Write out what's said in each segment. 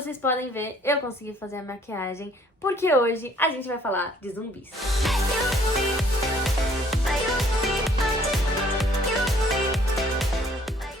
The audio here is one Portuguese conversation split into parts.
vocês podem ver, eu consegui fazer a maquiagem, porque hoje a gente vai falar de zumbis.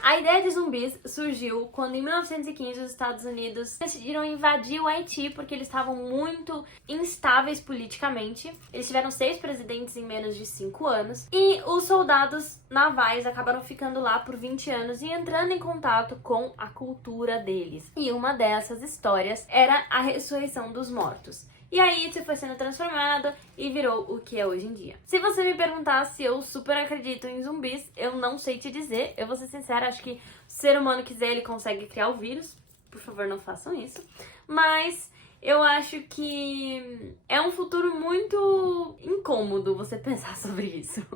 A ideia de zumbis surgiu quando em 1915 os Estados Unidos decidiram invadir o Haiti porque eles estavam muito instáveis politicamente. Eles tiveram 6 presidentes em menos de 5 anos e os soldados navais acabaram ficando lá por 20 anos e entrando em contato com a cultura deles. E uma dessas histórias era a ressurreição dos mortos. E aí isso foi sendo transformado e virou o que é hoje em dia. Se você me perguntar se eu super acredito em zumbis, eu não sei te dizer. Eu vou ser sincera, acho que se o ser humano quiser, ele consegue criar o vírus. Por favor, não façam isso. Mas eu acho que é um futuro muito incômodo você pensar sobre isso.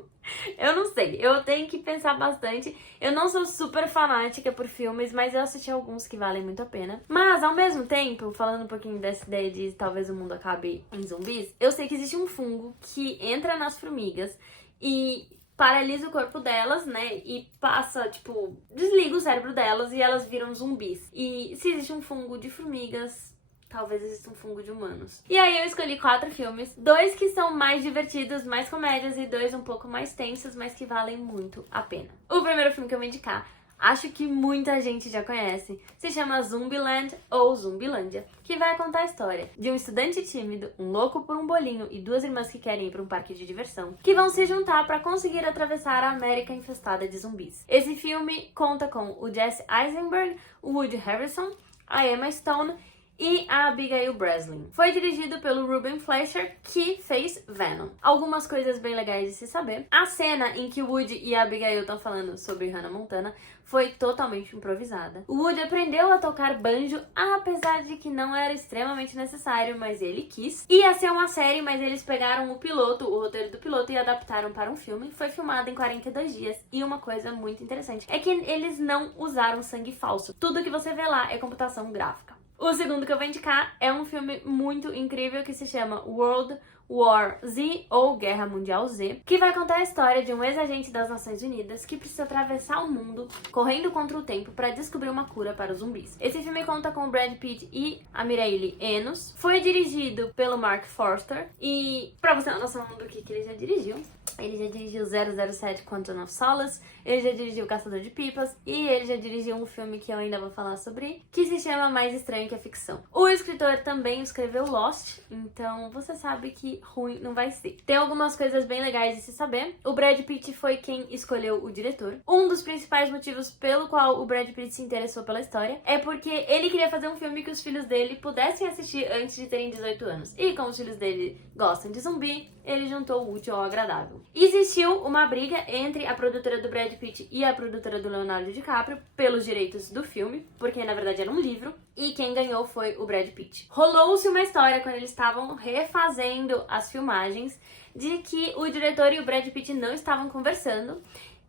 Eu não sei, eu tenho que pensar bastante. Eu não sou super fanática por filmes, mas eu assisti alguns que valem muito a pena. Mas, ao mesmo tempo, falando um pouquinho dessa ideia de talvez o mundo acabe em zumbis, eu sei que existe um fungo que entra nas formigas e paralisa o corpo delas, né? E passa, tipo, desliga o cérebro delas e elas viram zumbis. E se existe um fungo de formigas, talvez exista um fungo de humanos. E aí eu escolhi 4 filmes, 2 que são mais divertidos, mais comédias, e 2 um pouco mais tensos, mas que valem muito a pena. O primeiro filme que eu vou indicar, acho que muita gente já conhece, se chama Zombieland ou Zumbilândia, que vai contar a história de um estudante tímido, um louco por um bolinho e 2 irmãs que querem ir para um parque de diversão, que vão se juntar para conseguir atravessar a América infestada de zumbis. Esse filme conta com o Jesse Eisenberg, o Woody Harrelson, a Emma Stone e a Abigail Breslin. Foi dirigido pelo Ruben Fleischer, que fez Venom. Algumas coisas bem legais de se saber. A cena em que o Woody e a Abigail estão falando sobre Hannah Montana foi totalmente improvisada. O Woody aprendeu a tocar banjo, apesar de que não era extremamente necessário, mas ele quis. Ia ser uma série, mas eles pegaram o roteiro do piloto e adaptaram para um filme. Foi filmado em 42 dias. E uma coisa muito interessante é que eles não usaram sangue falso. Tudo que você vê lá é computação gráfica. O segundo que eu vou indicar é um filme muito incrível que se chama World War Z, ou Guerra Mundial Z, que vai contar a história de um ex-agente das Nações Unidas que precisa atravessar o mundo correndo contra o tempo para descobrir uma cura para os zumbis. Esse filme conta com o Brad Pitt e a Mireille Enos. Foi dirigido pelo Mark Forster e, pra você ter uma noção do que ele já dirigiu, ele já dirigiu 007 Quantum of Solace, ele já dirigiu Caçador de Pipas e ele já dirigiu um filme que eu ainda vou falar sobre, que se chama Mais Estranho que a Ficção. O escritor também escreveu Lost, então você sabe que ruim não vai ser. Tem algumas coisas bem legais de se saber. O Brad Pitt foi quem escolheu o diretor. Um dos principais motivos pelo qual o Brad Pitt se interessou pela história é porque ele queria fazer um filme que os filhos dele pudessem assistir antes de terem 18 anos. E como os filhos dele gostam de zumbi, ele juntou o útil ao agradável. Existiu uma briga entre a produtora do Brad Pitt e a produtora do Leonardo DiCaprio pelos direitos do filme, porque na verdade era um livro, e quem ganhou foi o Brad Pitt. Rolou-se uma história quando eles estavam refazendo as filmagens de que o diretor e o Brad Pitt não estavam conversando.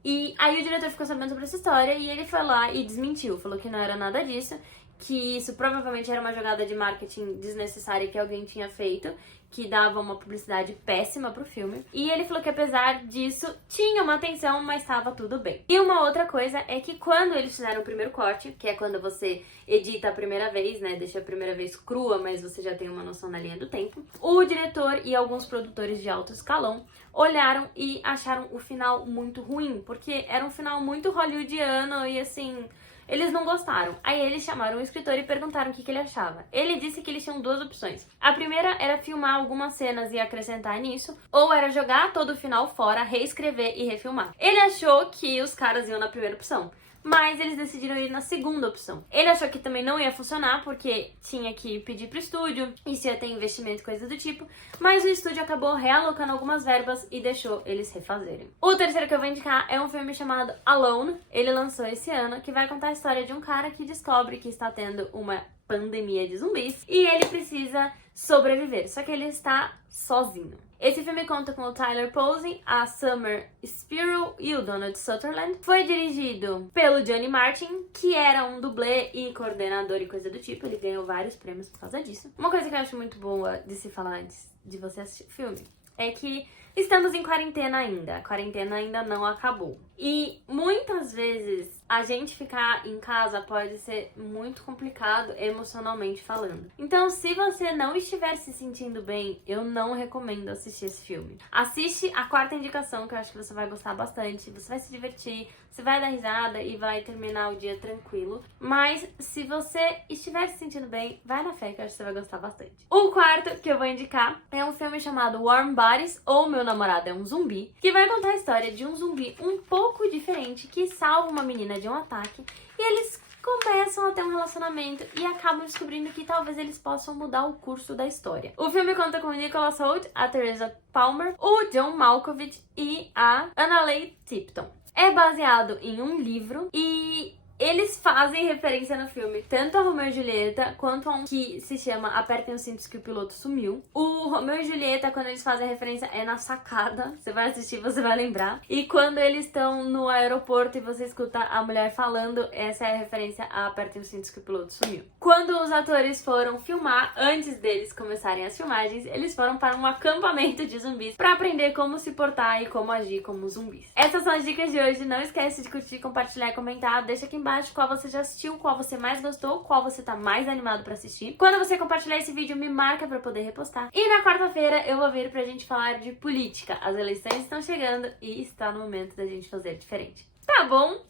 E aí o diretor ficou sabendo sobre essa história e ele foi lá e desmentiu, falou que não era nada disso, que isso provavelmente era uma jogada de marketing desnecessária que alguém tinha feito, que dava uma publicidade péssima pro filme. E ele falou que apesar disso, tinha uma tensão, mas estava tudo bem. E uma outra coisa é que quando eles fizeram o primeiro corte, que é quando você edita a primeira vez, né, deixa a primeira vez crua, mas você já tem uma noção na linha do tempo, o diretor e alguns produtores de alto escalão olharam e acharam o final muito ruim, porque era um final muito hollywoodiano e assim, eles não gostaram. Aí eles chamaram o escritor e perguntaram o que ele achava. Ele disse que eles tinham 2 opções. A primeira era filmar algumas cenas e acrescentar nisso, ou era jogar todo o final fora, reescrever e refilmar. Ele achou que os caras iam na primeira opção, mas eles decidiram ir na segunda opção. Ele achou que também não ia funcionar, porque tinha que pedir pro estúdio, isso ia ter investimento e coisa do tipo, mas o estúdio acabou realocando algumas verbas e deixou eles refazerem. O terceiro que eu vou indicar é um filme chamado Alone, ele lançou esse ano, que vai contar a história de um cara que descobre que está tendo uma pandemia de zumbis e ele precisa sobreviver, só que ele está sozinho. Esse filme conta com o Tyler Posey, a Summer Spiro e o Donald Sutherland. Foi dirigido pelo Johnny Martin, que era um dublê e coordenador e coisa do tipo. Ele ganhou vários prêmios por causa disso. Uma coisa que eu acho muito boa de se falar antes de você assistir o filme é que estamos em quarentena ainda. A quarentena ainda não acabou. E muitas vezes a gente ficar em casa pode ser muito complicado emocionalmente falando. Então, se você não estiver se sentindo bem, eu não recomendo assistir esse filme. Assiste a quarta indicação, que eu acho que você vai gostar bastante, você vai se divertir, você vai dar risada e vai terminar o dia tranquilo. Mas se você estiver se sentindo bem, vai na fé que eu acho que você vai gostar bastante. O quarto que eu vou indicar é um filme chamado Warm Bodies, ou Meu Namorado é um Zumbi, que vai contar a história de um zumbi um pouco diferente que salva uma menina de um ataque e eles começam a ter um relacionamento e acabam descobrindo que talvez eles possam mudar o curso da história. O filme conta com o Nicholas Hoult, a Teresa Palmer, o John Malkovich e a Anna-Leigh Tipton. É baseado em um livro e eles fazem referência no filme tanto a Romeu e Julieta quanto a um que se chama Apertem os Cintos que o Piloto Sumiu. O Romeu e Julieta, quando eles fazem a referência, é na sacada. Você vai assistir, você vai lembrar. E quando eles estão no aeroporto e você escuta a mulher falando, essa é a referência a Apertem os Cintos que o Piloto Sumiu. Quando os atores foram filmar, antes deles começarem as filmagens, eles foram para um acampamento de zumbis para aprender como se portar e como agir como zumbis. Essas são as dicas de hoje. Não esquece de curtir, compartilhar e comentar. Deixa aqui embaixo qual você já assistiu, qual você mais gostou, qual você tá mais animado pra assistir. Quando você compartilhar esse vídeo, me marca pra poder repostar. E na quarta-feira eu vou vir pra gente falar de política. As eleições estão chegando e está no momento da gente fazer diferente. Tá bom?